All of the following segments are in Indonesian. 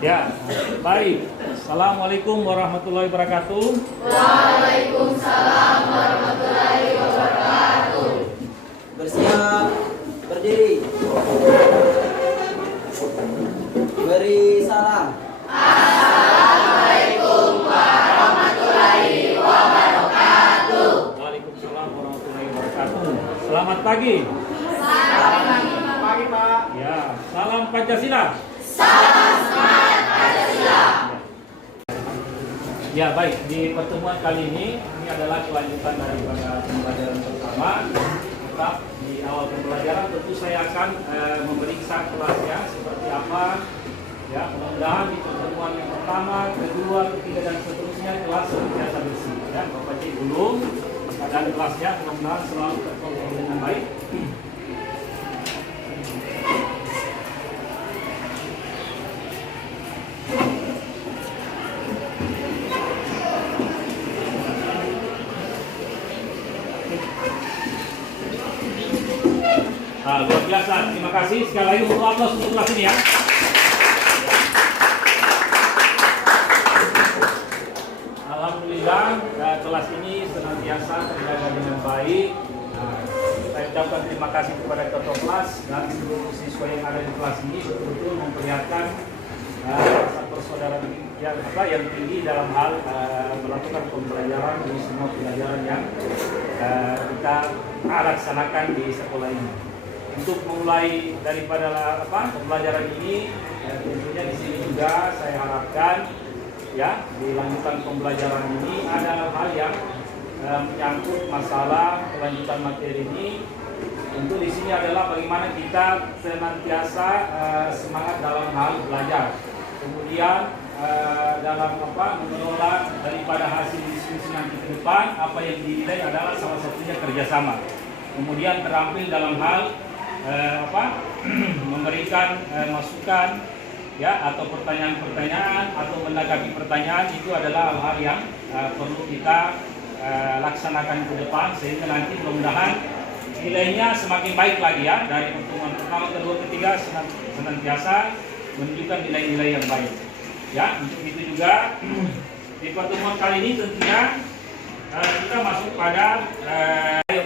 Ya, baik. Assalamualaikum warahmatullahi wabarakatuh. Waalaikumsalam warahmatullahi wabarakatuh. Bersiap, berdiri. Beri salam. Assalamualaikum warahmatullahi wabarakatuh. Waalaikumsalam warahmatullahi wabarakatuh. Selamat pagi. Selamat Pagi, Pak. Ya, salam Pancasila. Salam semangat Pancasila. Ya, baik. Di pertemuan kali ini adalah kelanjutan daripada pembelajaran pertama. Tetap di awal pembelajaran tentu saya akan memeriksa kelasnya seperti apa. Ya, mudah-mudahan di pertemuan yang pertama, kedua, ketiga dan seterusnya kelas senantiasa bersih. Ya, Bapak Cik belum keadaan kelasnya mudah-mudahan selalu terkontrol dengan baik. Luar biasa, terima kasih sekali lagi untuk aplaus untuk kelas ini ya. Alhamdulillah kelas ini senantiasa terjaga dengan baik. Saya ucapkan terima kasih kepada ketua kelas dan seluruh siswa yang ada di kelas ini betul-betul memperlihatkan rasa persaudaraan yang tinggi dalam hal melakukan pembelajaran di semua pelajaran yang kita laksanakan di sekolah ini. Untuk memulai daripada pembelajaran ini, tentunya di sini juga saya harapkan ya di lanjutan pembelajaran ini ada hal yang menyangkut masalah kelanjutan materi ini. Tentu di sini adalah bagaimana kita senantiasa semangat dalam hal belajar. Kemudian dalam mengelola daripada hasil diskusi nanti ke depan, apa yang dinilai adalah salah satunya kerjasama. Kemudian terampil dalam hal memberikan masukan ya atau pertanyaan-pertanyaan atau menanggapi pertanyaan itu adalah hal-hal yang perlu kita laksanakan ke depan sehingga nanti mudah-mudahan nilainya semakin baik lagi ya dari pertemuan pertama, kedua, ketiga senantiasa menunjukkan nilai-nilai yang baik. Ya, untuk itu juga di pertemuan kali ini tentunya kita masuk pada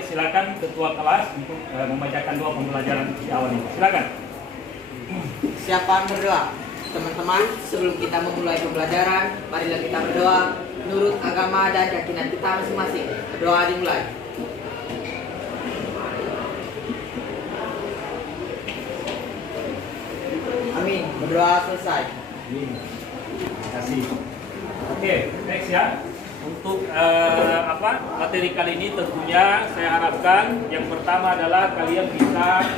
silakan ketua kelas untuk membacakan doa pembelajaran di awal ini. Silakan. Siapa berdoa? Teman-teman, sebelum kita memulai pembelajaran, marilah kita berdoa menurut agama dan keyakinan kita masing-masing. Berdoa dimulai. Amin. Berdoa selesai. Terima kasih. Oke, next ya. Untuk materi kali ini tentunya saya harapkan yang pertama adalah kalian bisa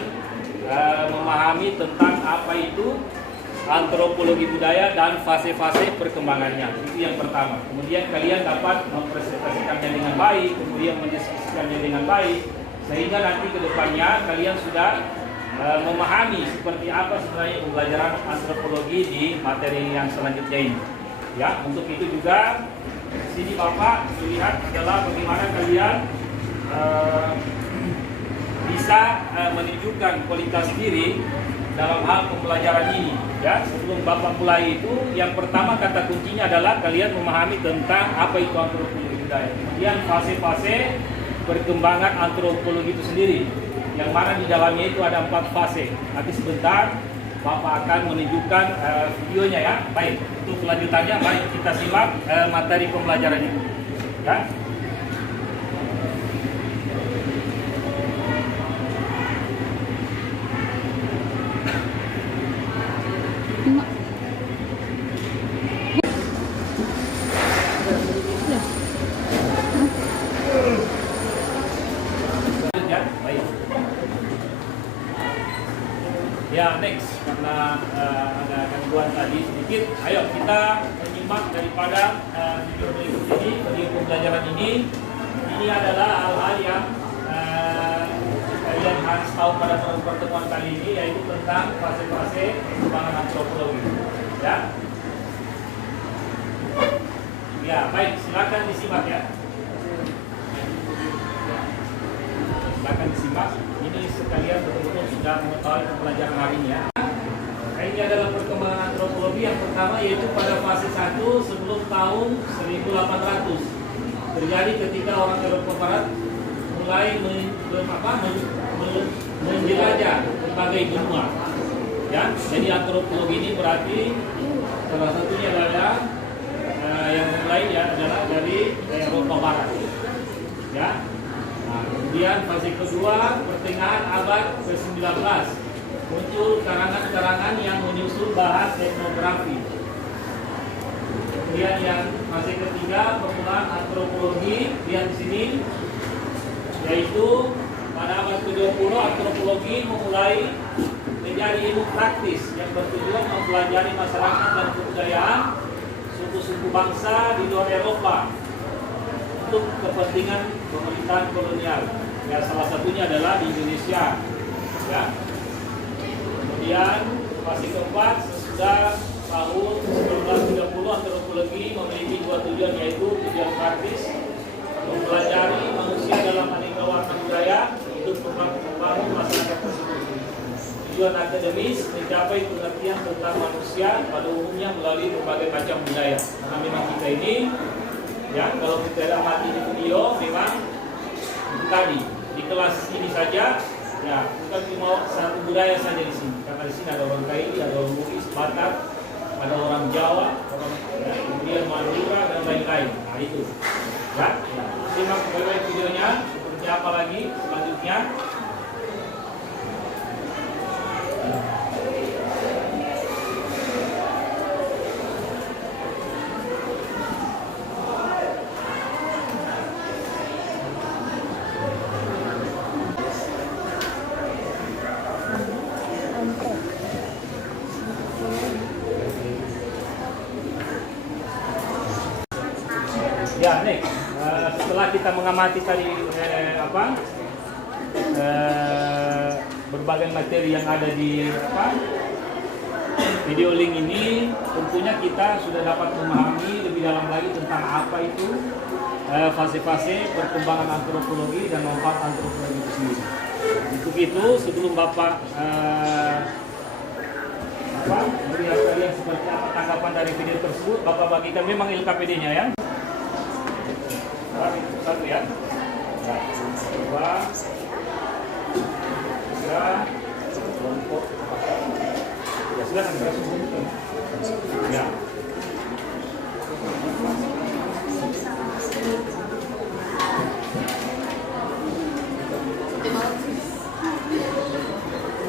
memahami tentang apa itu antropologi budaya dan fase-fase perkembangannya. Itu yang pertama. Kemudian kalian dapat mempresentasikannya dengan baik, kemudian mendiskusikannya dengan baik, sehingga nanti ke depannya kalian sudah memahami seperti apa sebenarnya pembelajaran antropologi di materi yang selanjutnya ini. Ya, untuk itu juga di sini Bapak lihat adalah bagaimana kalian bisa menunjukkan kualitas diri dalam hal pembelajaran ini. Ya, sebelum Bapak mulai itu, yang pertama kata kuncinya adalah kalian memahami tentang apa itu antropologi budaya. Kemudian fase-fase perkembangan antropologi itu sendiri, yang mana di dalamnya itu ada 4 fase. Nanti sebentar Bapak akan menunjukkan videonya ya. Baik, untuk kelanjutannya mari kita simak materi pembelajaran ini. Ya. Ya, baik. Ya, next, karena ada gangguan tadi sedikit, ayo kita menyimak daripada video berikut ini, video pembelajaran ini. Ini adalah hal-hal yang kalian harus tahu pada pertemuan kali ini, yaitu tentang fase-fase perkembangan antropologi. Ya, ya baik, silakan disimak ya. Silakan disimak. Ini sekalian betul-betul sudah mengetahui pembelajaran hari ini ya. Ini adalah perkembangan antropologi antropologi yang pertama yaitu pada fase 1 sebelum tahun 1800 terjadi ketika orang Eropa Barat mulai menjelajah berbagai benua. Ya, jadi antropologi ini berarti salah satunya adalah yang mulai adalah dari Eropa Barat. Ya. Nah, kemudian fase kedua pertengahan abad ke-19 muncul karangan-karangan yang menyusul bahas etnografi. Kemudian yang fase ketiga permulaan antropologi yang di sini yaitu pada abad ke-20 antropologi memulai menjadi ilmu praktis yang bertujuan mempelajari masyarakat dan kebudayaan suku-suku bangsa di luar Eropa untuk kepentingan pemerintahan kolonial. Ya, salah satunya adalah di Indonesia. Ya. Kemudian fase keempat sesudah tahun 1930 antropologi memiliki dua tujuan yaitu tujuan praktis mempelajari manusia dalam aneka warna budaya untuk membangun masyarakat tersebut. Tujuan akademis mencapai pengertian tentang manusia pada umumnya melalui berbagai macam budaya. Karena memang kita ini, ya kalau kita amati di video, memang itu tadi di kelas ini saja, ya bukan cuma satu budaya saja di sini. Karena di sini ada orang Kaili, ada orang Bugis, Batak, ada orang Jawa, orang ya, kemudian Madura dan lain-lain. Nah itu, ya. Simak baik-baik videonya. Seperti apa lagi selanjutnya? Ya, nih setelah kita mengamati tadi berbagai materi yang ada di video link ini, tentunya kita sudah dapat memahami lebih dalam lagi tentang apa itu fase-fase perkembangan antropologi dan manfaat antropologi itu sendiri. Untuk itu, sebelum Bapak melihat kalian seperti apa tanggapan dari video tersebut, Bapak bagikan memang LKPD-nya ya. Satu ya. Nah, dua, tiga, kelompok. Ya silakan ya.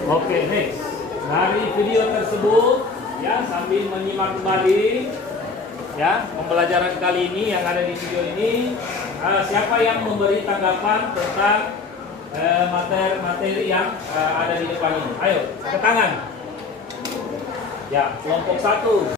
Oke, next. Dari video tersebut, ya sambil menyimak kembali. Ya, pembelajaran kali ini yang ada di video ini, siapa yang memberi tanggapan tentang materi yang ada di depan ini? Ayo, angkat tangan. Ya, kelompok 1.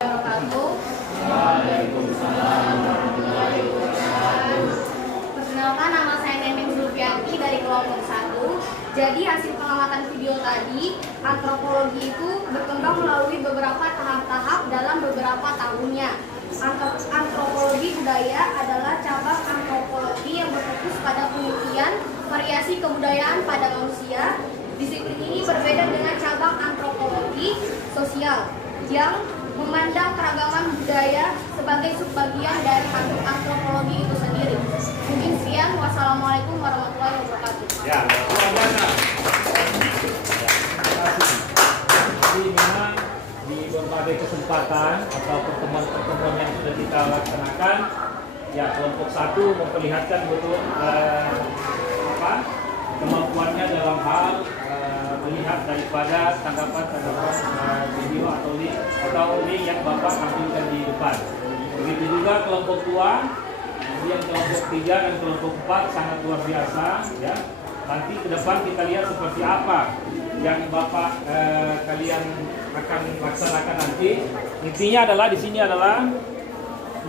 Perkenalkan, nama saya Neneng Zulfianti dari kelompok 1. Jadi hasil pengamatan video tadi, antropologi itu berkembang melalui beberapa tahap-tahap dalam beberapa tahunnya. Antropologi budaya adalah cabang antropologi yang berfokus pada penelitian variasi kebudayaan pada manusia. Disiplin ini berbeda dengan cabang antropologi sosial yang memandang keragaman budaya sebagai subbagian dari antropologi itu sendiri. Mungkin sekian. Wassalamualaikum warahmatullahi wabarakatuh. Ya, luar biasa. Terima kasih. Jadi memang di berbagai kesempatan atau pertemuan-pertemuan yang sudah kita laksanakan, ya kelompok 1 memperlihatkan betul kemampuannya dalam hal melihat daripada tanggapan video atau link yang Bapak tampilkan di depan. Begitu juga kelompok 2, kemudian kelompok 3 dan kelompok 4 sangat luar biasa. Ya, nanti ke depan kita lihat seperti apa yang Bapak kalian akan laksanakan nanti. Intinya adalah di sini adalah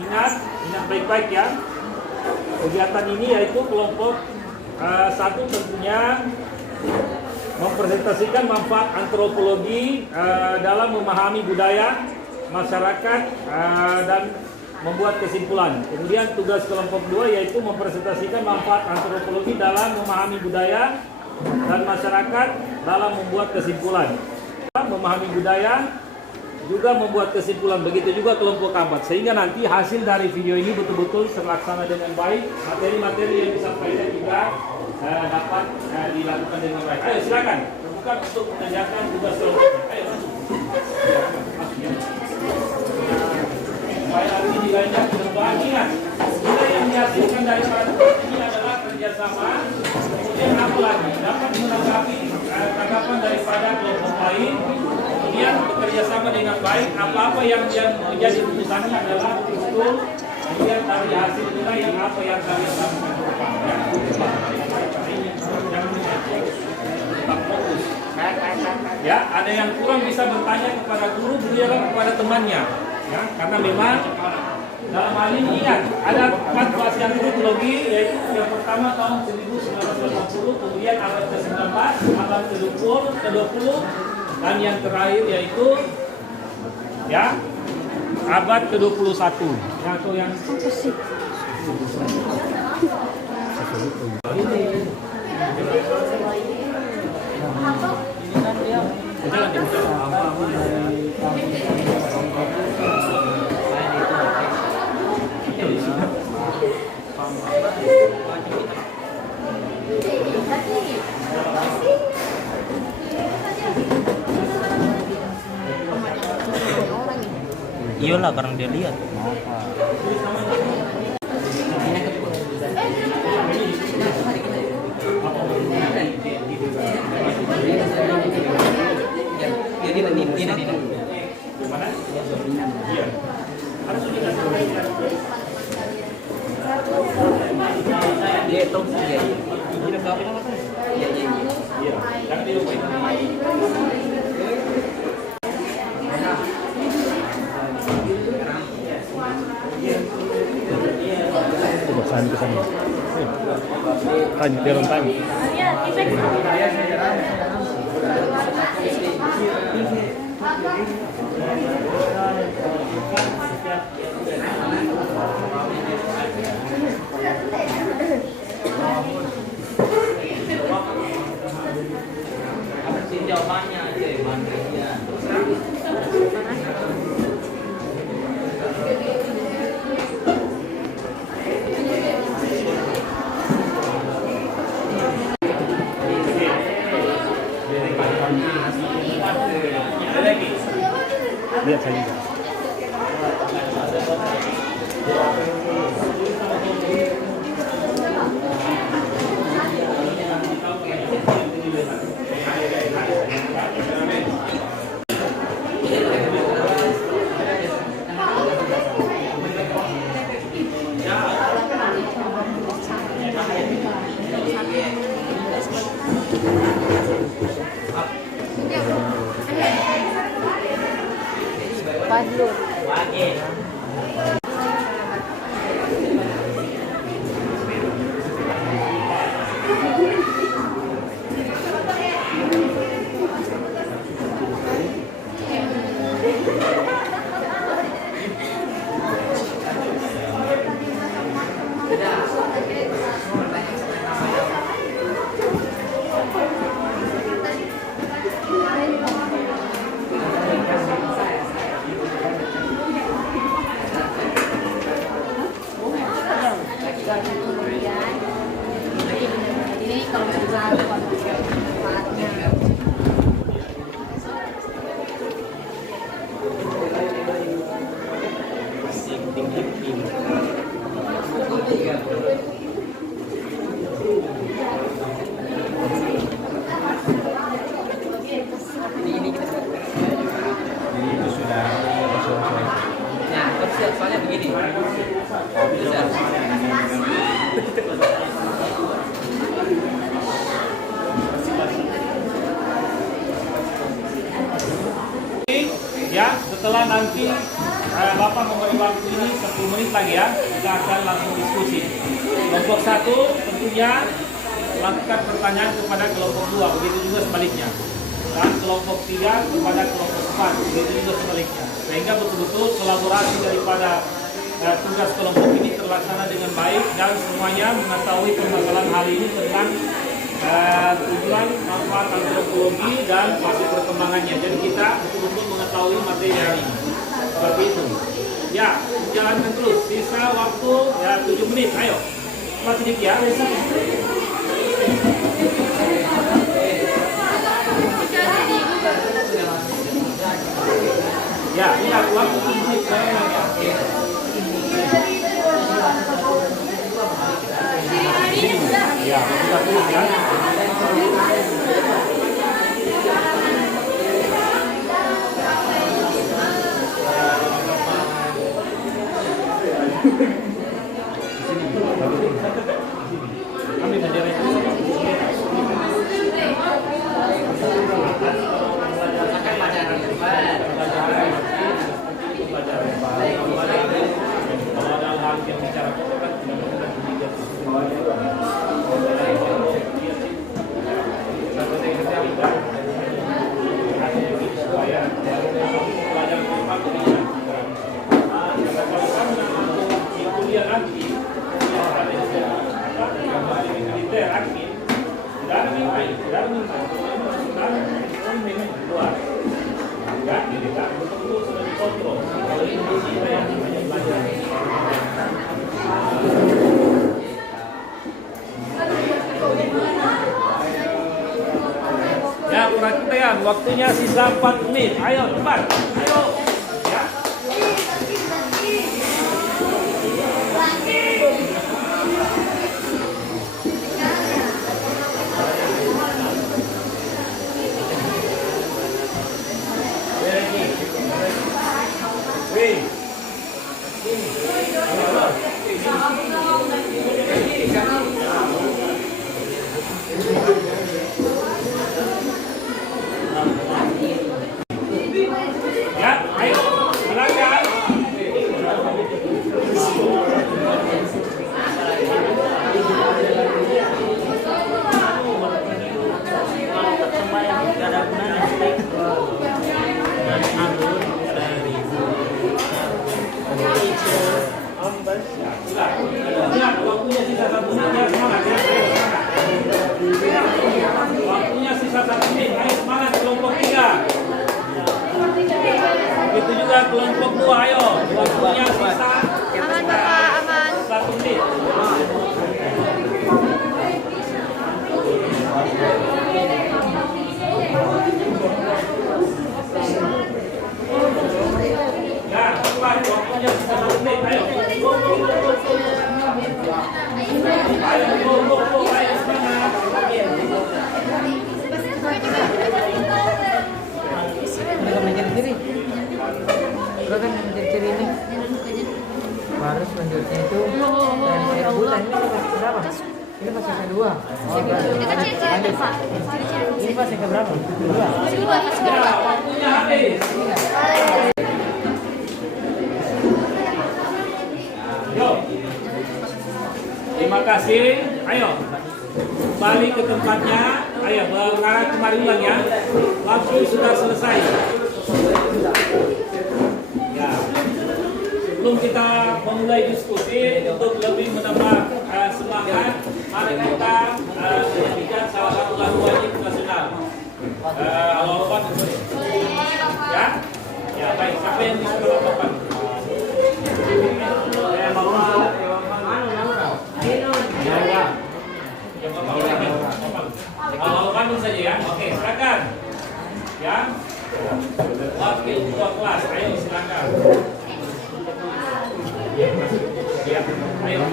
ingat baik-baik ya. Kegiatan ini yaitu kelompok 1 tentunya mempresentasikan manfaat antropologi dalam memahami budaya masyarakat dan membuat kesimpulan. Kemudian tugas kelompok 2 yaitu mempresentasikan manfaat antropologi dalam memahami budaya dan masyarakat dalam membuat kesimpulan. Memahami budaya juga membuat kesimpulan, begitu juga kelompok keempat, sehingga nanti hasil dari video ini betul-betul terlaksana dengan baik. Materi-materi yang disampaikan juga dapat dilakukan dengan baik. Ayo silakan, bukan untuk mengerjakan tugas kelompoknya. Ayo masuk. Supaya hari ini dilanjut ke depan. Ingat, nilai yang dihasilkan dari para tugas ini adalah kerjasama. Kemudian apa lagi? Dapat menanggapi tanggapan daripada kelompok lain. Kemudian bekerja sama dengan baik. Apa-apa yang menjadi putusannya adalah betul. Kemudian dari hasil nilai yang apa yang kalian lakukan ke depan. Tetap fokus. Ya, ada yang kurang bisa bertanya kepada guru, beliau kepada temannya. Ya, karena memang dalam hal ini ingat ada 4 kelas yang psikologi, yaitu yang pertama tahun 1980, kemudian abad ke-19, abad ke-20, dan yang terakhir yaitu ya abad ke-21. Ya, atau yang iyalah karena dia lihat. Jadi ini. mana? Iya. Harus dikasih. Dia itu ya. Ini berapa nama kan? Iya. Iya. Jangan dilupain. Coba sana ke sana. Tanya, turun tanya. Jawabannya aja, mandirinya. Lihat saja. Badlur. Ini kalau misalnya manfaatnya. Ini sudah selesai. Nah, terus soalnya begini. Ya, setelah nanti Bapak memberi waktu ini 10 menit lagi ya, kita akan langsung diskusi. Kelompok 1 tentunya lakukan pertanyaan kepada kelompok 2, begitu juga sebaliknya. Dan kelompok 3 kepada kelompok 4, begitu juga sebaliknya. Sehingga betul-betul kolaborasi daripada tugas kelompok ini terlaksana dengan baik dan semuanya mengetahui permasalahan hari ini tentang tujuan manfaat antropologi dan fase perkembangannya. Jadi kita betul-betul mengetahui melalui materi hari ini. Seperti itu. Ya, jalankan terus. Sisa waktu ya 7 menit. Ayo. Mas sedikit ya. Ya, ingat waktu 7 menit. Ya, kita terus ya. Ambil bendera itu. Akan pelajaran depan. Kalau ada hal yang bicara kan tidak boleh ya, perhatikan waktunya sisa 4 menit. Ayo cepat. Ayo. Ya. Ya, ayo, silakan. Ya, waktunya sisa 1 menit. Ya, semangat ya. Waktunya sisa 1 menit. Ayo semangat kelompok 3. Begitu juga kelompok 2, ayo. Waktunya sisa Aman Bapak, aman. 1 menit. Ya, cepat. Waktunya sisa 1 menit. Ayo. Ayo, semangat. Mereka menjadi kiri. Mereka kan menjadi kiri ini. Baru selanjutnya itu yang bulan ini masih berapa? Ini masih kedua. Lanjut Pak. Ini masih ke berapa? Kedua. Waktunya habis. Yo. Terima kasih. Ayo. Balik ke tempatnya. Ayo, mengarah kemari ulang ya. Waktu sudah selesai. Ya. Sebelum kita memulai diskusi untuk lebih menambah semangat, mari kita menyanyikan salah satu lagu wajib nasional. Alapan ya. Ya, baik. Siapa yang bisa melakukan? Ya. Alapan saja ya. Oke, silakan. Ya. Wakil ketua kelas, ayo silakan. Ya, ayo.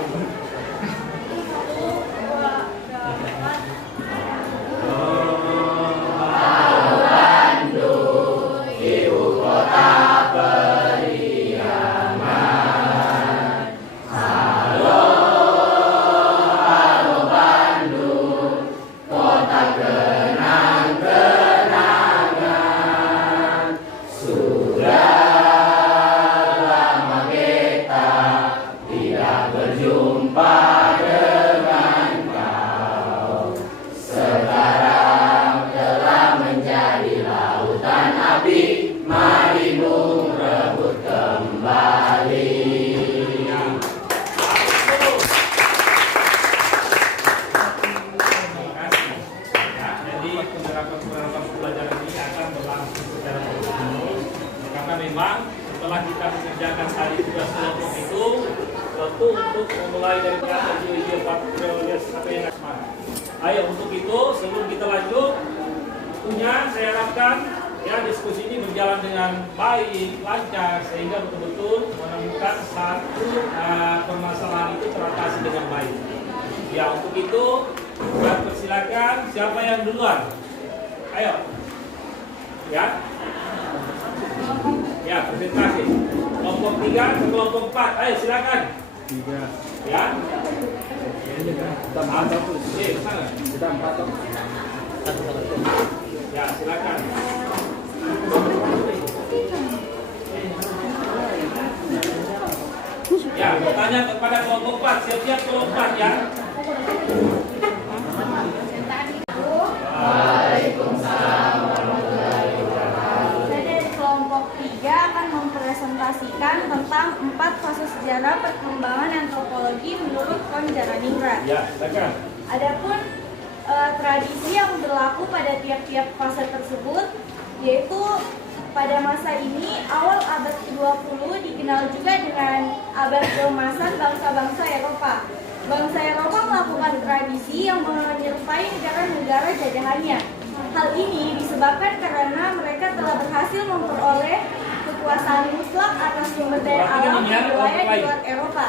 Berjumpa memang setelah kita mengerjakan tadi tugas kelompok itu, tentu untuk memulai dari kata jiwa-jiwa patriotis atau yang semangat. Ayo untuk itu sebelum kita lanjut, tentunya saya harapkan ya diskusi ini berjalan dengan baik, lancar sehingga betul-betul menemukan satu permasalahan itu teratasi dengan baik. Ya untuk itu saya persilakan siapa yang duluan. Ayo. Ya. Ya, presentasi. Kelompok 3 ke kelompok 4. Ayo silakan. 3. Ya. Kita 4 atau Sana. kita 4 atau Ya, silakan. Ya, bertanya kepada kelompok 4. Siap-siap kelompok 4 ya. Saya dari kelompok 3 akan mempresentasikan tentang 4 fase sejarah perkembangan antropologi menurut Konjaraningrat. Ya, silakan. Adapun tradisi yang berlaku pada tiap-tiap fase tersebut, yaitu pada masa ini awal abad ke-20 dikenal juga dengan abad keemasan bangsa-bangsa Eropa. Bangsa Eropa melakukan tradisi yang menyerupai negara-negara jajahannya. Hal ini disebabkan karena mereka telah berhasil memperoleh kekuasaan mutlak atas sumber daya alam di wilayah di luar Eropa.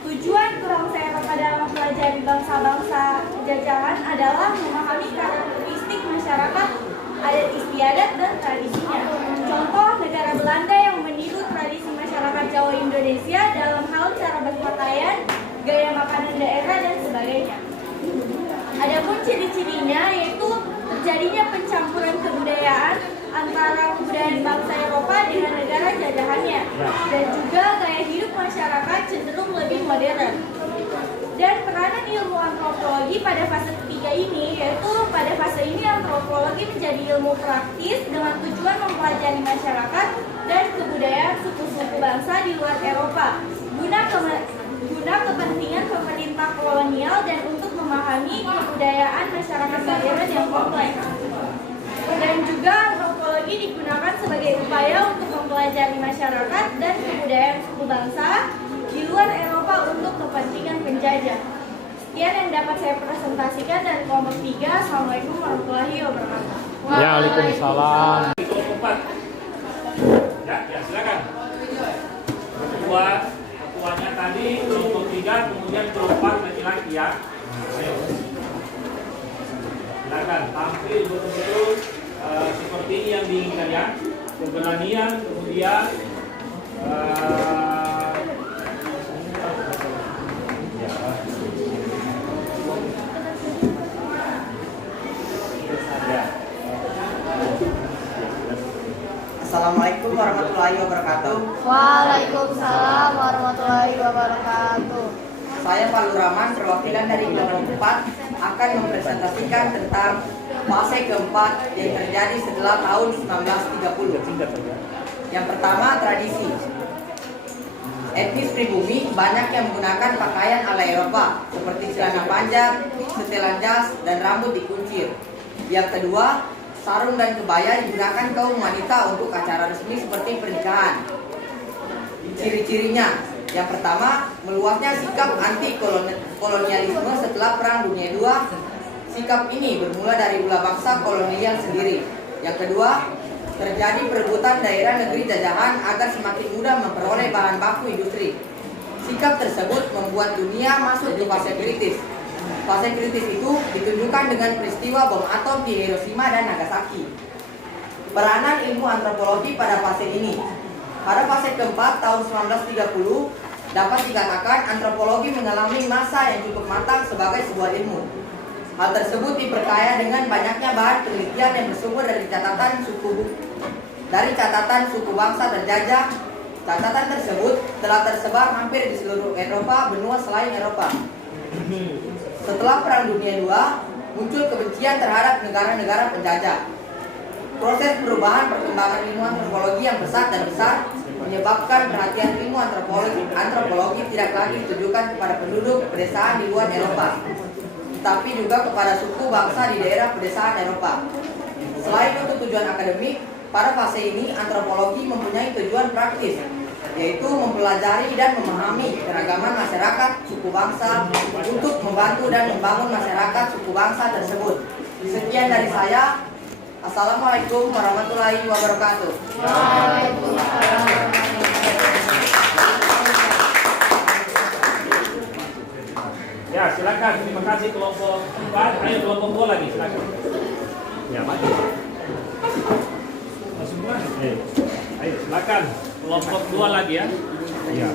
Tujuan bangsa Eropa dalam mempelajari bangsa-bangsa jajahan adalah memahami karakteristik masyarakat, adat istiadat, dan tradisinya. Contoh, negara Belanda yang meniru tradisi masyarakat Jawa Indonesia dalam hal cara berpakaian, gaya makanan daerah, dan sebagainya. Adapun ciri-cirinya yaitu terjadinya pencampuran kebudayaan antara kebudayaan bangsa Eropa dengan negara jajahannya, dan juga gaya hidup masyarakat cenderung lebih modern. Dan peranan ilmu antropologi pada fase ketiga ini, yaitu pada fase ini antropologi menjadi ilmu praktis dengan tujuan mempelajari masyarakat dan kebudayaan suku-suku bangsa di luar Eropa guna kepentingan pemerintah kolonial dan untuk memahami kebudayaan masyarakat modern yang kompleks. Dan juga antropologi digunakan sebagai upaya untuk mempelajari masyarakat dan kebudayaan suku bangsa di luar Eropa untuk kepentingan penjajah. Sekian yang dapat saya presentasikan dari kelompok 3. Assalamualaikum warahmatullahi wabarakatuh. Ya, waalaikumsalam. Kelompok 4. Ya, silakan. Ketuanya tadi kelompok 3, kemudian kelompok 4 laki-laki ya. Ayo. Silakan tampil betul-betul seperti ini yang diinginkan ya. Keberanian, kemudian Assalamualaikum warahmatullahi wabarakatuh. Waalaikumsalam warahmatullahi wabarakatuh. Saya Pak Luraman, perwakilan dari kelompok 4 akan mempresentasikan tentang fase keempat yang terjadi setelah tahun 1930. Yang pertama, tradisi. Etnis pribumi banyak yang menggunakan pakaian ala Eropa seperti celana panjang, setelan jas, dan rambut dikuncir. Yang kedua, sarung dan kebaya digunakan kaum wanita untuk acara resmi seperti pernikahan. Ciri-cirinya, yang pertama, meluasnya sikap anti-kolonialisme setelah Perang Dunia II. Sikap ini bermula dari ulah bangsa kolonial sendiri. Yang kedua, terjadi perebutan daerah negeri jajahan agar semakin mudah memperoleh bahan baku industri. Sikap tersebut membuat dunia masuk di fase kritis. Fase kritis itu ditunjukkan dengan peristiwa bom atom di Hiroshima dan Nagasaki. Peranan ilmu antropologi pada fase ini. Pada fase keempat tahun 1930, dapat dikatakan antropologi mengalami masa yang cukup matang sebagai sebuah ilmu. Hal tersebut diperkaya dengan banyaknya bahan penelitian yang bersumber dari catatan suku bangsa terjajah. Catatan tersebut telah tersebar hampir di seluruh Eropa, benua selain Eropa. Setelah Perang Dunia II, muncul kebencian terhadap negara-negara penjajah. Proses perubahan perkembangan ilmu antropologi yang pesat dan besar menyebabkan perhatian ilmu antropologi tidak lagi ditujukan kepada penduduk pedesaan di luar Eropa, tetapi juga kepada suku bangsa di daerah pedesaan Eropa. Selain untuk tujuan akademik, pada fase ini antropologi mempunyai tujuan praktis, yaitu mempelajari dan memahami keragaman masyarakat suku bangsa untuk membantu dan membangun masyarakat suku bangsa tersebut. Sekian dari saya. Assalamualaikum warahmatullahi wabarakatuh. Ya, silakan. Terima kasih kelompok 4. Ayo kelompok 2 lagi, silakan. Ya, maju. Semua. Ayo, silakan. Kelompok 2 lagi ya. Ya.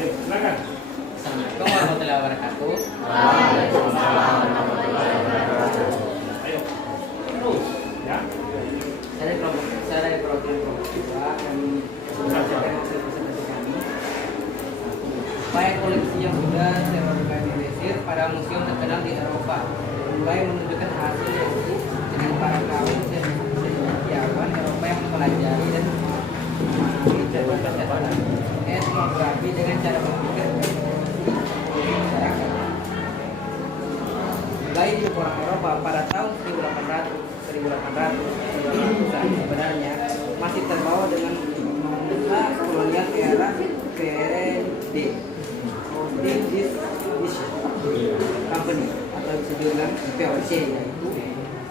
Ayo, silakan. Assalamualaikum warahmatullahi wabarakatuh. Ayo. Terus, ya. Saya dari program kelompok 2 kami menyampaikan hasil presentasi kami. Upaya koleksi yang sudah terorganisir pada museum terkenal di Eropa mulai menunjukkan hasil yang unik dengan para kaum cendekiawan Eropa yang mempelajari dan memahami catatan etnografi dengan cara berpikir masyarakat. Mulai di orang Eropa pada tahun 1800 sebenarnya masih terbawa dengan nuansa kolonial era PRD British East Company atau bisa dibilang POC, yaitu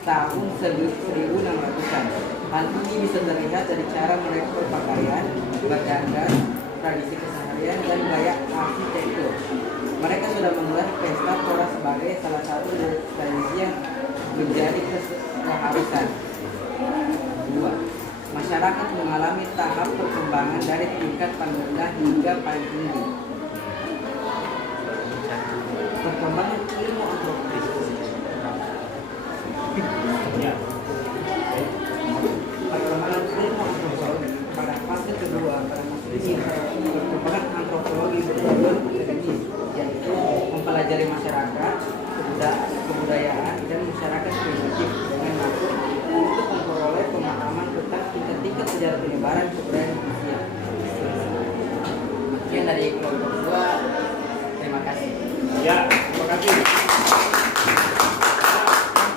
tahun 1600-an. Hal ini bisa terlihat dari cara mereka berpakaian, berdandan, tradisi keseharian, dan gaya arsitektur. Mereka sudah menggelar pesta pora sebagai salah satu dari tradisi yang menjadi keharusan. 2. Masyarakat mengalami tahap perkembangan dari tingkat paling rendah hingga paling tinggi. Perkembangan ilmu antropologi. Ya. Perkembangan ilmu antropologi pada fase kedua pada masa ini perkembangan antropologi bertujuan akademis, yaitu mempelajari masyarakat, kebudayaan, dan masyarakat primitif dengan maksud untuk memperoleh pemahaman tentang tingkat-tingkat sejarah penyebaran kebudayaan manusia. Sekian dari kelompok 2. Terima kasih. Ya, terima kasih.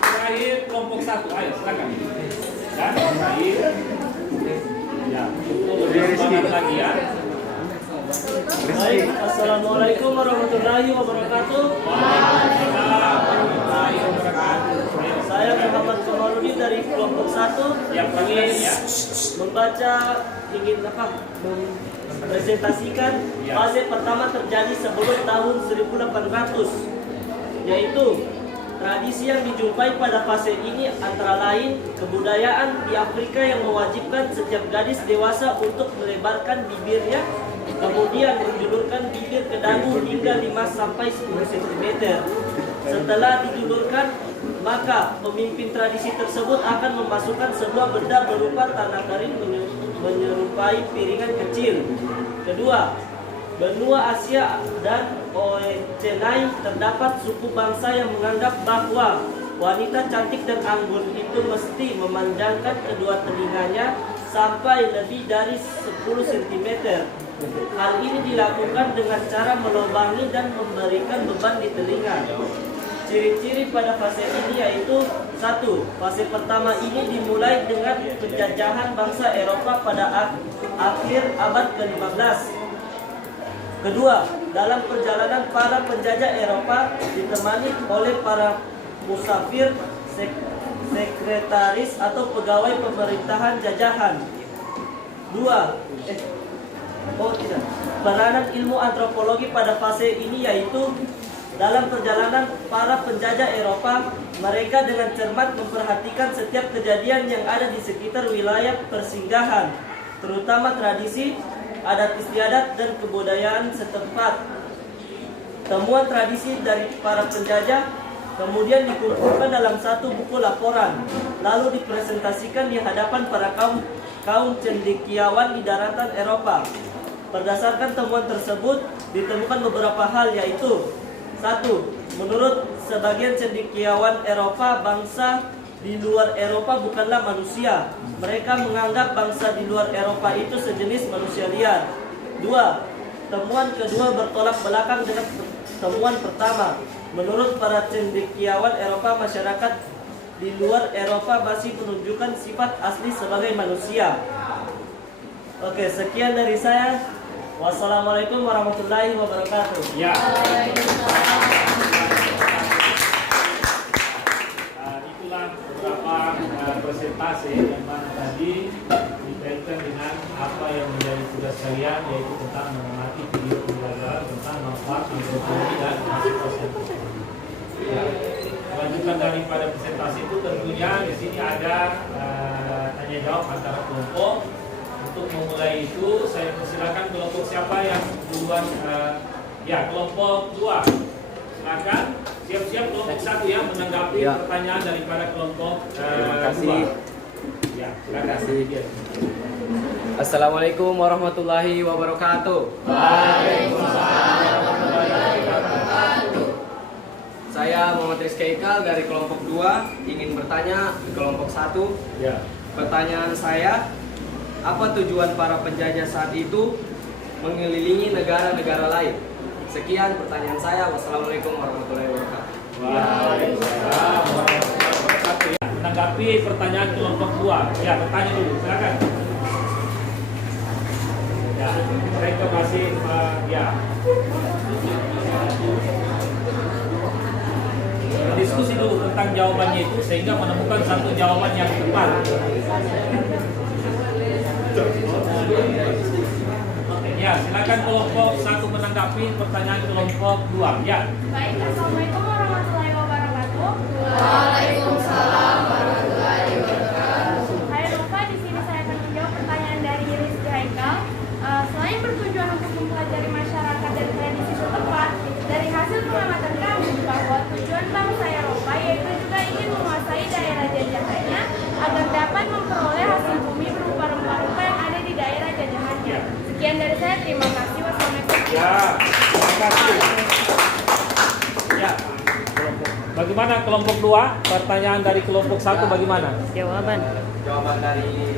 Terakhir kelompok 1. Ayo, silakan. Ya, terakhir. Ya, untuk lebih semangat lagi ya. Baik, assalamualaikum warahmatullahi wabarakatuh. Waalaikumsalam warahmatullahi wabarakatuh. Saya Muhammad Kamarudin dari kelompok 1 Yang ingin ya. ingin mempresentasikan fase pertama terjadi sebelum tahun 1800, yaitu tradisi yang dijumpai pada fase ini antara lain kebudayaan di Afrika yang mewajibkan setiap gadis dewasa untuk melebarkan bibirnya, kemudian menjulurkan bibir ke dagu hingga 5-10 cm. Setelah dijulurkan, maka pemimpin tradisi tersebut akan memasukkan sebuah benda berupa tanah kering menyerupai piringan kecil. Kedua, benua Asia dan Oceania terdapat suku bangsa yang menganggap bahwa wanita cantik dan anggun itu mesti memanjangkan kedua telinganya sampai lebih dari 10 cm. Hal ini dilakukan dengan cara melubangi dan memberikan beban di telinga. Ciri-ciri pada fase ini yaitu 1. Fase pertama ini dimulai dengan penjajahan bangsa Eropa pada akhir abad ke-15. Kedua, dalam perjalanan para penjajah Eropa ditemani oleh para musafir, sekretaris atau pegawai pemerintahan jajahan. 2. Peranan ilmu antropologi pada fase ini yaitu dalam perjalanan para penjajah Eropa, mereka dengan cermat memperhatikan setiap kejadian yang ada di sekitar wilayah persinggahan, terutama tradisi, adat istiadat, dan kebudayaan setempat. Temuan tradisi dari para penjajah kemudian dikumpulkan dalam satu buku laporan, lalu dipresentasikan di hadapan para kaum cendekiawan di daratan Eropa. Berdasarkan temuan tersebut, ditemukan beberapa hal yaitu 1. Menurut sebagian cendekiawan Eropa, bangsa di luar Eropa bukanlah manusia. Mereka menganggap bangsa di luar Eropa itu sejenis manusia liar. 2. Temuan kedua bertolak belakang dengan temuan pertama. Menurut para cendekiawan Eropa, masyarakat di luar Eropa masih menunjukkan sifat asli sebagai manusia. Oke, sekian dari saya. Wassalamualaikum warahmatullahi wabarakatuh. Ya. Itulah beberapa presentasi yang mana tadi dikaitkan dengan apa yang menjadi tugas kalian, yaitu tentang mengamati video pembelajaran tentang manfaat antropologi dan antropologi. Ya. Lanjutan daripada presentasi itu tentunya di sini ada tanya jawab antara kelompok. Untuk memulai itu saya persilakan kelompok siapa yang duluan, ya kelompok 2. Silakan siap-siap kelompok 1 ya menanggapi pertanyaan daripada kelompok Terima kasih. 2. Ya, silakan. Terima kasih. Assalamualaikum warahmatullahi wabarakatuh. Waalaikumsalam warahmatullahi wabarakatuh. Saya Muhammad Rizky Ikal dari kelompok 2 ingin bertanya ke kelompok 1. Ya. Pertanyaan saya, apa tujuan para penjajah saat itu mengelilingi negara-negara lain? Sekian pertanyaan saya. Wassalamualaikum warahmatullahi wabarakatuh. Waalaikumsalam warahmatullahi wabarakatuh. Ya, menanggapi pertanyaan kelompok 2. Ya, bertanya dulu, silakan. Ya, mereka masih ya. Diskusi dulu tentang jawabannya itu sehingga menemukan satu jawaban yang tepat. Ya, silakan kelompok 1 menanggapi pertanyaan kelompok 2. Ya. Baik, Assalamualaikum warahmatullahi wabarakatuh. Waalaikumsalam warahmatullahi wabarakatuh. Hai Nova, di sini saya akan menjawab pertanyaan dari Rizky Haikal. Selain bertujuan untuk mempelajari masyarakat dan tradisi setempat, dari hasil pengamatan kami bahwa tujuan bangsa Eropa yaitu juga ingin menguasai daerah jajahannya agar dapat memperoleh hasil bumi berupa rempah-rempah yang ada di daerah jajahannya. Sekian dari saya, terima kasih. Wassalamualaikum. Ya, terima kasih. Ya. Bagaimana kelompok 2? Pertanyaan dari kelompok 1 bagaimana? Jawaban dari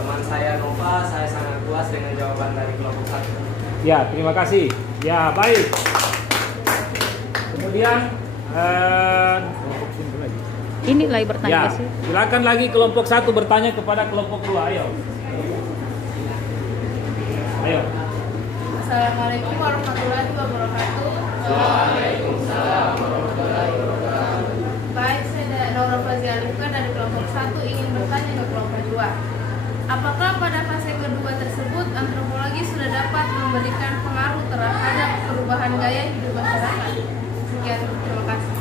teman saya Nova, saya sangat puas dengan jawaban dari kelompok 1. Ya, terima kasih. Ya, baik. Kemudian Ini lagi bertanya ya, sih. silakan lagi kelompok 1 bertanya kepada kelompok 2. Ayo. Ayo. Assalamualaikum warahmatullahi wabarakatuh. Waalaikumsalam warahmatullahi wabarakatuh. Baik, saya Nora Fazia Luka dari kelompok 1 ingin bertanya ke kelompok 2. Apakah pada fase kedua tersebut antropologi sudah dapat memberikan pengaruh terhadap perubahan gaya hidup masyarakat? Sekian, terima kasih.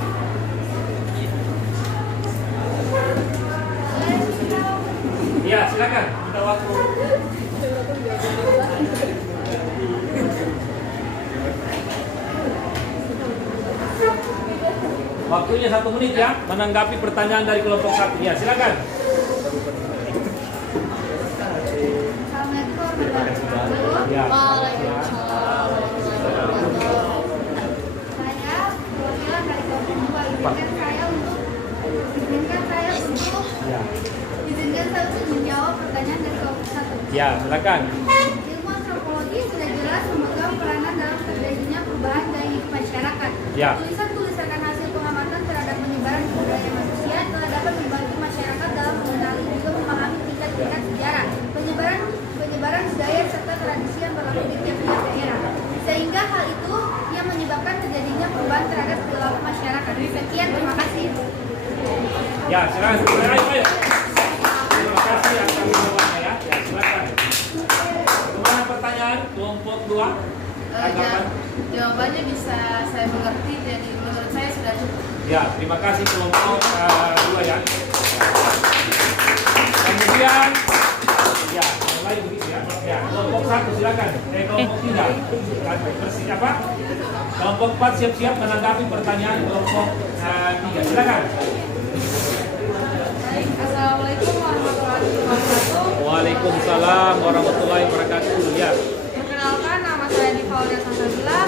Ya, silakan. Kita waktu. Waktunya 1 menit ya, menanggapi pertanyaan dari kelompok 1. Ya, silakan. Assalamualaikum warahmatullahi wabarakatuh. Ya. Waalaikumsalam warahmatullahi wabarakatuh. Saya perwakilan dari kelompok 2. Izinkan saya untuk menjawab pertanyaan dari kelompok 1. Ya, silakan. Ilmu antropologi sudah jelas memegang peranan dalam terjadinya perubahan gaya hidup masyarakat. Ya. Tulisan-tulisan dan hasil pengamatan terhadap penyebaran budaya manusia telah dapat membantu masyarakat dalam mengenali juga memahami tingkat-tingkat sejarah, penyebaran budaya serta tradisi yang berlaku di tiap-tiap daerah. Sehingga hal itu yang menyebabkan terjadinya perubahan terhadap perilaku masyarakat. Sekian, terima kasih. Ya, silakan. Ayo. Terima kasih atas jawabannya ya. Ya, silakan. Bagaimana pertanyaan kelompok 2? Tanggapan? Jawabannya bisa saya mengerti, jadi menurut saya sudah cukup. Ya, terima kasih kelompok 2 ya. Kemudian, ya, mulai begitu ya. Ya, kelompok 1 silakan. Kelompok 3. Bersih apa? Kelompok 4 siap-siap menanggapi pertanyaan kelompok 3. Silakan. Baik, Assalamualaikum warahmatullahi wabarakatuh. Waalaikumsalam warahmatullahi wabarakatuh. Ya. Perkenalkan, nama saya Divalda Sasabila.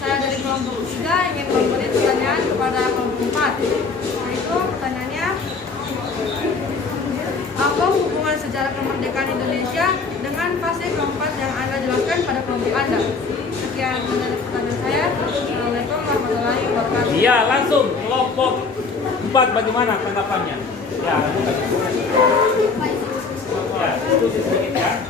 Saya dari kelompok 3 ingin memberi pertanyaan kepada kelompok 4. Yaitu pertanyaannya, apa hubungan sejarah kemerdekaan Indonesia dengan fase keempat yang Anda jelaskan pada kelompok Anda? Sekian. sekian pertanyaan saya. Assalamualaikum warahmatullahi wabarakatuh. Iya, langsung kelompok 4 bagaimana tanggapannya? Ya, ya, diskusi sedikit ya.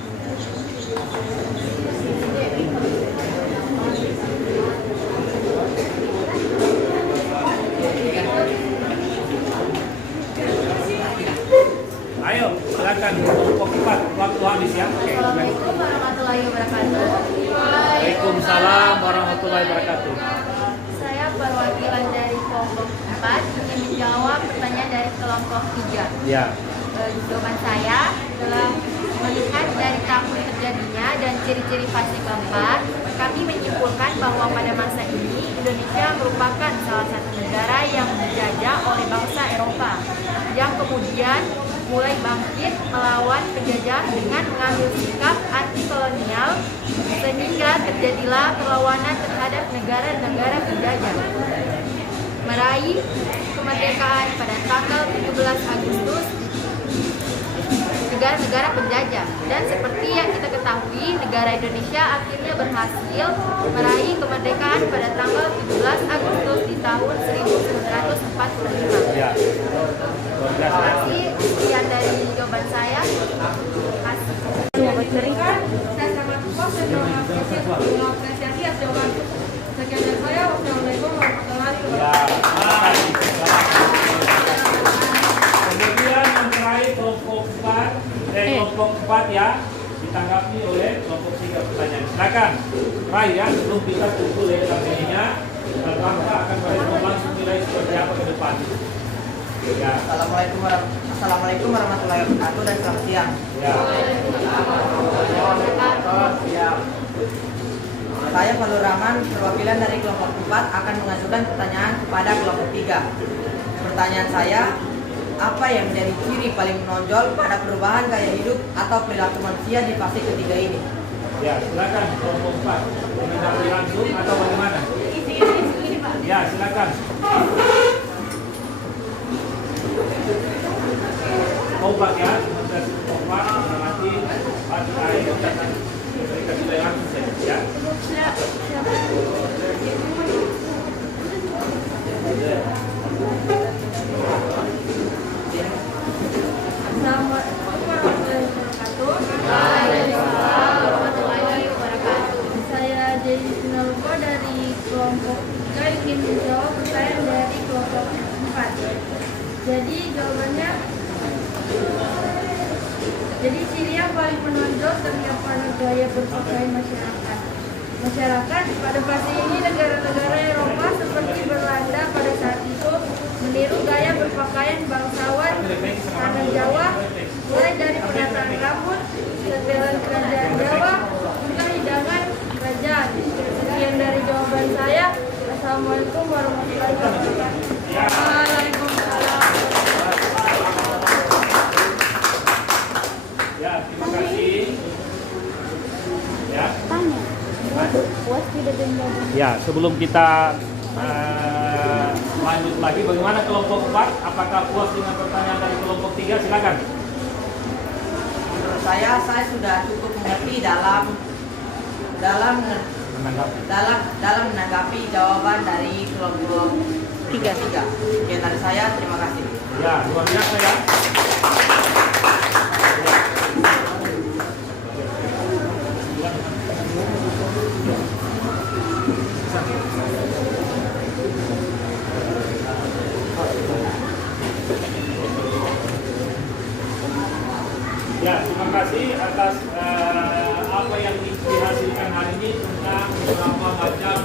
Ayo, silakan kelompok 4, waktu habis ya. Oke. Assalamualaikum warahmatullahi wabarakatuh. Waalaikumsalam warahmatullahi wabarakatuh. Saya perwakilan dari kelompok 4 ingin menjawab pertanyaan dari kelompok 3. Ya. Jawaban saya adalah melihat dari tahun terjadinya dan ciri-ciri fase keempat, kami menyimpulkan bahwa pada masa ini Indonesia merupakan salah satu negara yang dijajah oleh bangsa Eropa yang kemudian mulai bangkit melawan penjajah dengan mengambil sikap anti-kolonial sehingga terjadilah perlawanan terhadap negara-negara penjajah. Meraih kemerdekaan pada tanggal 17 Agustus negara-negara penjajah, dan seperti yang kita ketahui negara Indonesia akhirnya berhasil meraih kemerdekaan pada tanggal 17 Agustus di tahun 1945. Ya. Terima kasih, sekian dari jawaban saya. Terima kasih. Saya sangat puas dan mengapresiasi atas jawaban. Sekian dari saya. Wassalamualaikum warahmatullahi Ya. Kemudian yang terakhir kelompok 4 ya, ditanggapi oleh kelompok 3 pertanyaan. Silakan. Rai ya, sebelum kita tunggu legislasinya, Bangsa akan merespon langsung nilai seperti apa ke depan. Ya. Assalamualaikum warahmatullahi wabarakatuh dan selamat siang. Ya. Saya Fadlur Rahman, perwakilan dari kelompok 4 akan mengajukan pertanyaan kepada kelompok 3. Pertanyaan saya, apa yang menjadi ciri paling menonjol pada perubahan gaya hidup atau perilaku manusia di fase ketiga ini? Ya, silakan kelompok 4 menanggapi langsung atau bagaimana? Ya, silakan. Kompak ya, sementara kompak mengamati pasti air dan berikan nilai langsung saja ya. Assalamualaikum warahmatullahi wabarakatuh. Saya Dewi Sinalko dari kelompok 3 ingin menjawab pertanyaan dari kelompok 4. Jadi jawabannya, jadi ciri yang paling menonjol terlihat pada gaya berpakaian masyarakat. Masyarakat pada fase ini negara-negara Eropa seperti Belanda pada saat itu meniru gaya berpakaian bangsawan tanah Jawa, mulai dari penataan rambut, setelan kerajaan Jawa, hingga hidangan kerajaan. Sekian dari jawaban saya. Assalamualaikum warahmatullahi wabarakatuh. Waalaikumsalam. Ya, terima kasih. Ya. Puas tidak dengan Ya, sebelum kita lanjut lagi, bagaimana kelompok 4? Apakah puas dengan pertanyaan dari kelompok 3? Silakan. Menurut saya sudah cukup mengerti dalam menanggapi jawaban dari kelompok 3. Sekian dari saya, terima kasih. Ya, luar biasa ya. Ya, terima kasih atas apa yang dihasilkan hari ini tentang beberapa macam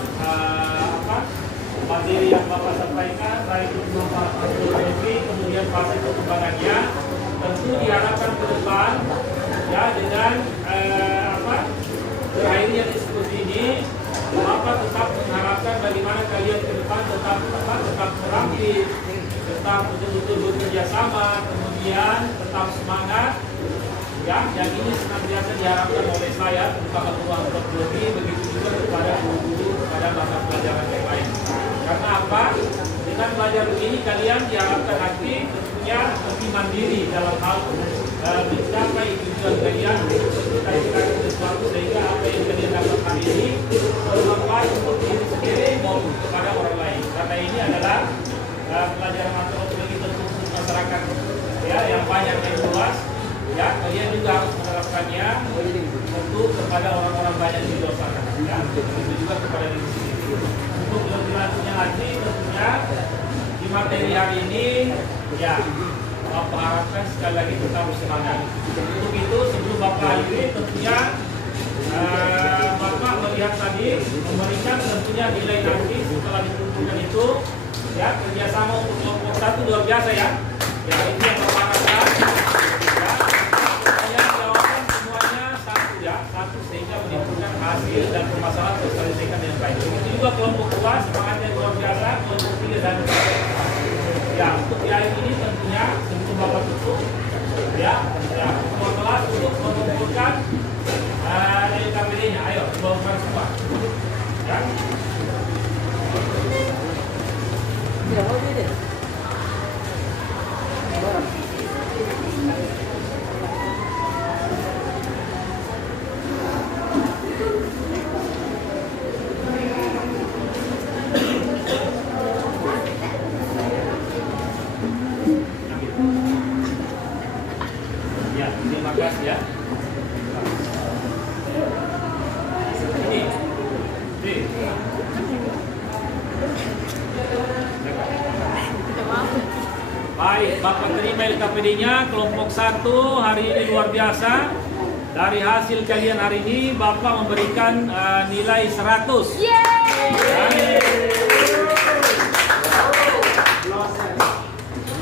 materi yang Bapak sampaikan, baik itu metodologi, kemudian fase perkembangannya. Tentu diharapkan ke depan ya dengan berakhirnya diskusi ini, Bapak tetap mengharapkan bagaimana kalian ke depan tetap meramping, tetap betul-betul bekerja sama, kemudian tetap semangat. Ya, yang ini senantiasa diharapkan oleh saya, terutama ruang teknologi, begitu juga kepada guru-guru, kepada mata pelajaran yang lain. Karena apa? Dengan belajar begini kalian diharapkan nanti tentunya lebih mandiri dalam hal mencapai tujuan kalian, kita sesuatu sehingga apa yang kalian dapat hari ini banyak yang luas, ya kalian juga harus menerapkannya untuk kepada orang-orang banyak di luar sana, ya, itu juga kepada diri sendiri. Untuk lebih lanjutnya lagi, tentunya di materi hari ini, ya, Bapak harapkan sekali lagi kita harus semangat. Untuk itu sebelum Bapak akhiri, tentunya Bapak melihat tadi memberikan tentunya nilai nanti setelah dikumpulkan itu, ya kerjasama untuk kelompok 1 luar biasa ya. Ya itu yang Bapak harapkan. Ya, pertanyaan jawaban semuanya satu ya, satu sehingga menimbulkan hasil dan permasalahan terselesaikan dengan baik. Itu juga kelompok 2 semangatnya luar biasa, kelompok 3 dan 4. Ya untuk di hari ini tentunya sebelum Bapak tutup, ya semua kelas untuk mengumpulkan LKPD-nya. Ayo dibawakan semua. Ya. Ya, terima kasih ya. Baik, Bapak terima LKPD-nya kelompok 1 hari ini luar biasa. Dari hasil kalian hari ini Bapak memberikan nilai 100.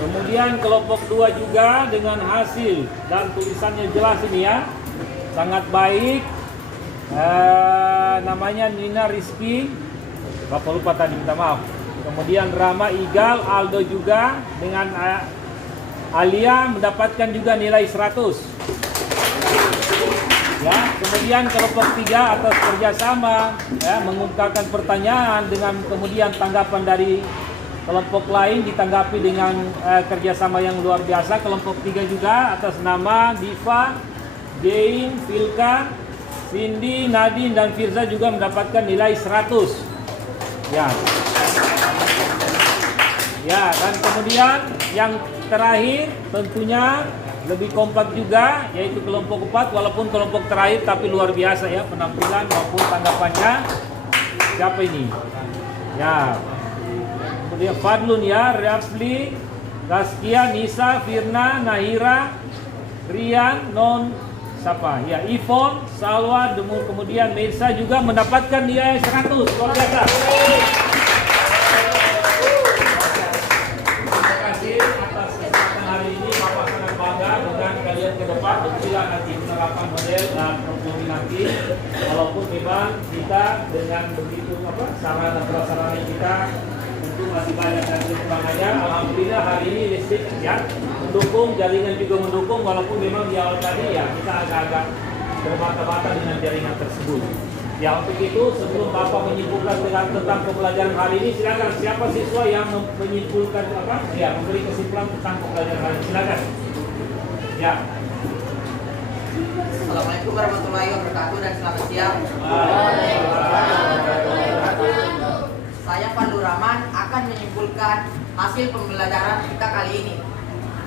Kemudian kelompok 2 juga dengan hasil dan tulisannya jelas ini ya, sangat baik. Namanya Nina Rizky, Bapak lupa tadi, minta maaf. Kemudian Rama Igal, Aldo juga dengan Alia mendapatkan juga nilai 100. Ya, kemudian kelompok 3 atas kerjasama ya, mengungkapkan pertanyaan dengan kemudian tanggapan dari kelompok lain ditanggapi dengan kerjasama yang luar biasa. Kelompok 3 juga atas nama Diva, Jane, Vilka, Cindy, Nadine dan Firza juga mendapatkan nilai 100. Ya. Ya, dan kemudian yang terakhir tentunya lebih kompak juga, yaitu kelompok 4, walaupun kelompok terakhir tapi luar biasa ya penampilan maupun tanggapannya. Siapa ini? Ya. Kemudian Fadlun ya, Rafli, Gaskia, Nisa, Firna, Nahira, Rian, Non, siapa? Ya, Ivon, Salwa, kemudian Mirsa juga mendapatkan nilai 100. Luar biasa. Atas kesempatan hari ini Bapak sangat bangga dengan kalian ke depan. Betulah nanti penerapan model dan teknologi nanti, walaupun memang kita dengan begitu sarana prasarana kita tentu masih banyak dan kekurangannya. Alhamdulillah hari ini listrik ya mendukung, jaringan juga mendukung, walaupun memang di awal tadi ya kita agak-agak berbata-bata dengan jaringan tersebut. Ya untuk itu sebelum Bapak menyimpulkan tentang pembelajaran hari ini, silakan siapa siswa yang menyimpulkan ya memberi kesimpulan tentang pembelajaran hari ini, silakan. Ya. Assalamualaikum warahmatullahi wabarakatuh dan selamat siang. Saya Pandu Rahman akan menyimpulkan hasil pembelajaran kita kali ini,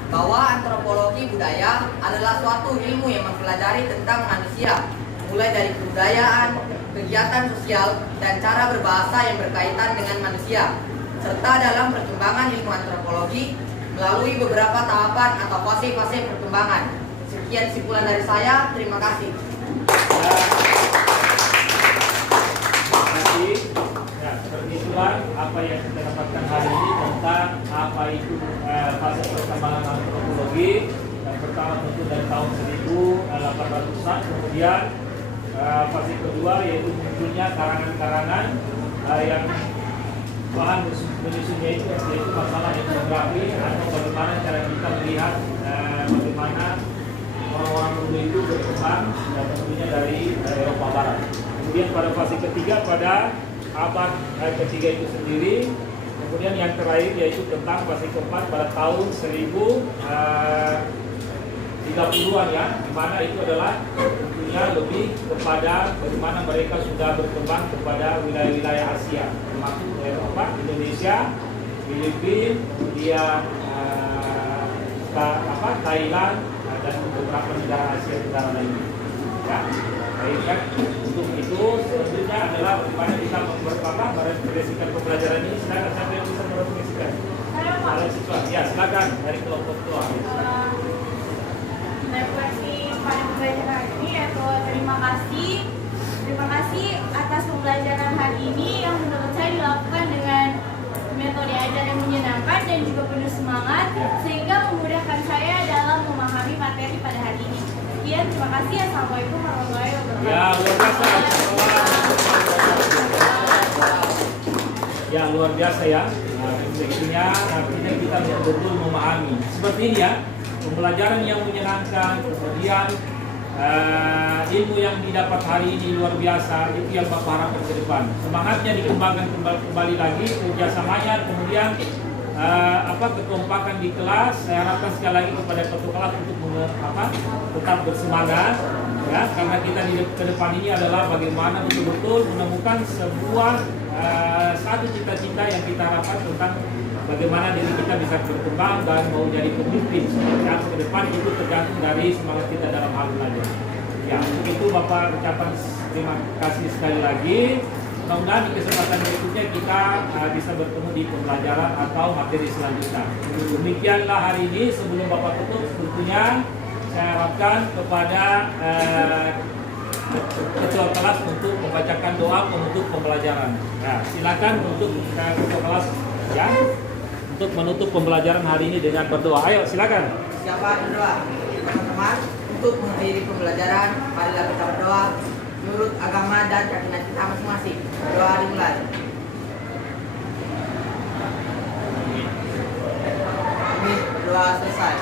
bahwa antropologi budaya adalah suatu ilmu yang mempelajari tentang manusia, mulai dari kebudayaan, kegiatan sosial, dan cara berbahasa yang berkaitan dengan manusia, serta dalam perkembangan ilmu antropologi melalui beberapa tahapan atau fase-fase perkembangan. Sekian kesimpulan dari saya, terima kasih. Terima kasih. Ya, seperti itulah apa yang kita dapatkan hari ini tentang apa itu fase perkembangan antropologi. Yang pertama tentu dari tahun 1800-an, kemudian fase kedua yaitu munculnya karangan-karangan yang bahan menyusunnya itu yaitu masalah etnografi atau bagaimana cara kita melihat bagaimana orang-orang dulu itu berkembang dan tentunya dari Eropa Barat. Kemudian pada fase ketiga pada abad ketiga itu sendiri. Kemudian yang terakhir yaitu tentang fase keempat pada tahun 1030-an ya, di mana itu adalah tentunya lebih kepada bagaimana mereka sudah berkembang kepada wilayah-wilayah Asia, termasuk Eropa, Indonesia, Filipina, kemudian Thailand dan beberapa negara Asia Tenggara lainnya. Ya, baik kan? Untuk itu selanjutnya adalah bagaimana kita merefleksikan pembelajaran ini. Silakan siapa yang bisa merefleksikan. Para siswa, ya silakan dari kelompok tua. Refleksi pada pembelajaran ini yaitu terima kasih atas pembelajaran hari ini yang menurut saya dilakukan dengan metode ajar yang menyenangkan dan juga penuh semangat sehingga memudahkan saya dalam memahami materi pada hari ini. Sekian, terima kasih. Assalamualaikum warahmatullahi wabarakatuh. Ya, luar biasa. Ya, luar biasa ya. Nah, refleksinya artinya kita betul-betul memahami. Seperti ini ya, pembelajaran yang menyenangkan, kemudian ilmu yang didapat hari ini luar biasa, itu yang Bapak harapkan ke depan. Semangatnya dikembangkan kembali lagi, kerjasamanya, kemudian kekompakan di kelas. Saya harapkan sekali lagi kepada ketua kelas untuk tetap bersemangat, ya, karena kita di ke depan ini adalah bagaimana betul-betul menemukan sebuah satu cita-cita yang kita harapkan tentang bagaimana diri kita bisa berkembang dan mau jadi pemimpin seperti apa ke depan. Itu tergantung dari semangat kita dalam hal belajar. Ya, untuk itu Bapak ucapkan terima kasih sekali lagi. Mudah-mudahan di kesempatan berikutnya kita bisa bertemu di pembelajaran atau materi selanjutnya. Demikianlah hari ini. Sebelum Bapak tutup, tentunya saya harapkan kepada ketua kelas untuk membacakan doa penutup pembelajaran. Nah, silakan untuk ketua kelas ya untuk menutup pembelajaran hari ini dengan berdoa. Ayo, silakan. Siapa berdoa? Teman-teman, untuk mengakhiri pembelajaran, marilah kita berdoa menurut agama dan keyakinan kita masing-masing. Doa dimulai. Amin. Berdoa selesai.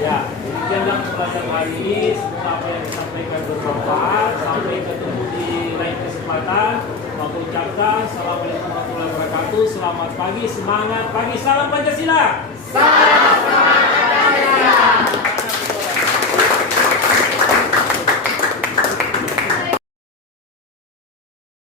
Ya, demikianlah pembelajaran hari ini. Semoga apa yang disampaikan bermanfaat. Sampai ketemu di lain kesempatan. Aku ucapkan Assalamualaikum warahmatullahi wabarakatuh. Selamat pagi, semangat pagi, salam Pancasila. Salam Pancasila.